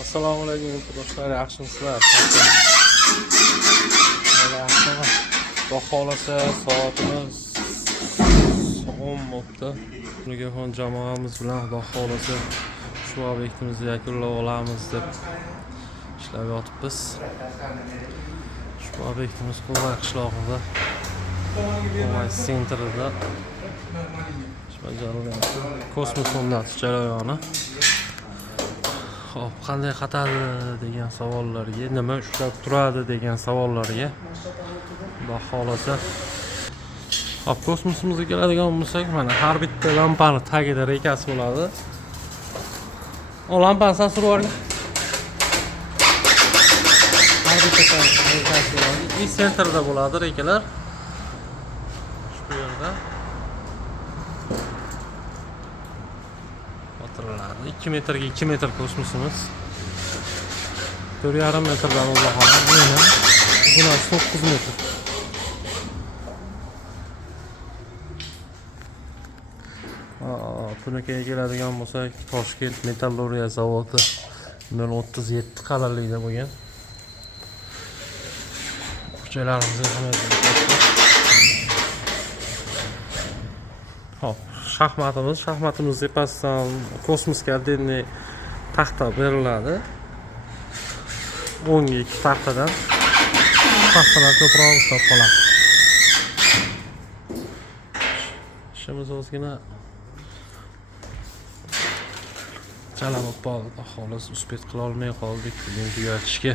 Assalomu alaykum do'stlar, yaxshimisizlar? Mana Xudo xolasa soatimiz 10 bo'libdi. Bugun jamoamiz bilan Xudo xolasa shu obyektimizni yakunlab olamiz deb ishlab yotibmiz. Shu obyektimiz Qo'may qishlog'ida, Qo'may sentrida kosmos o'rnatish jarayoni. Xo'p, qanday qatadi degan savollarga, nima ushlab turadi degan savollarga Xudo xolasa. Xo'p, kosmosimizga keladigan bo'lsak, mana har bitta lampani tagida rekasi bo'ladi. O lampani surib yuborgan. Har bitta rekasi bo'ladi. I sentrda bo'ladi rekalar. Shu yerda. 2 metrga 2 metr kosmosimiz. 4,5 metrdan uzoqroq. Yana uzunasi 9 metr. Tunukaga keladigan bo'lsak, Toshkent metallurgiya zavodi 037 qalinlikda bo'lgan. Xo'jalarimizga hamma Hop, shaxmatimiz tepasidan kosmosga отдельный taxta beriladi. 12 taxtadan taxtalar ko'proq ushlab qoladi. Ishimiz ozgina chala bo'lib qoldi. Xolos uspet qila olmay qoldik bugun tugatishga.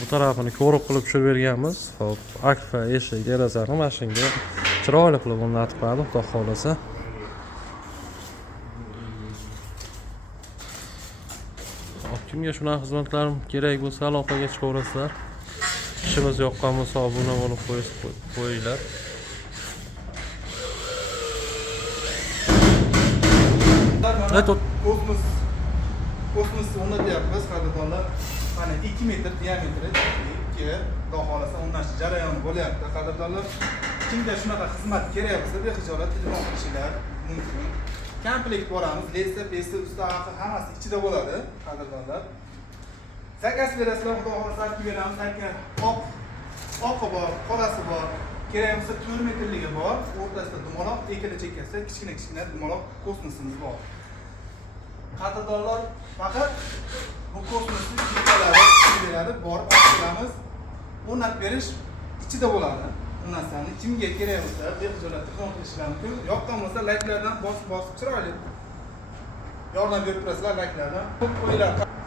Bu tarafini ko'rib qilib tushirib berganmiz. Xo'p, akfa, eshik, derazani mashinaga chiroyli qilib o'rnatib qo'ydim, xudo xolasa. Xo'p, kimga shunaqa xizmatlarim kerak bo'lsa, aloqaga chiqaverasizlar. Ishimiz yoqqan bo'lsa, obuna bo'lib qo'yinglar. Kosmos o'rnatyapmiz, qadrdonlar. Mana 2 metr diametri, Xudo xolasa o'rnatish jarayoni bo'lyapti, qadrdonlar. Kimga shunaqa xizmat kerak bo'lsa, bexijolat telefon qilishinglar mumkin. Komplekt boramiz, lesa, pesi, ustaxi hammasi ichida bo'ladi, qadrdonlar. Zakaz berasizlar, Xudo xolasa aytib beramiz, aytgan oqi bor, qorasi bor. Kerak bo'lsa 4 metrligi bor, o'rtasida dumaloq, ikkala chekkasida kichkina dumaloq kosmosimiz bor. Qadrdonlar, faqat bu kosmosning chekalari beradi, borib ochamiz. O'rnatib berish ichida bo'ladi. Bu narsani kimga kerak bo'lsa, bexijolat telefon qilishingiz mumkin. Yoqqan bo'lsa, layklardan bosib chiroyli yordam berib turasizlar, layklardan qo'yinglar.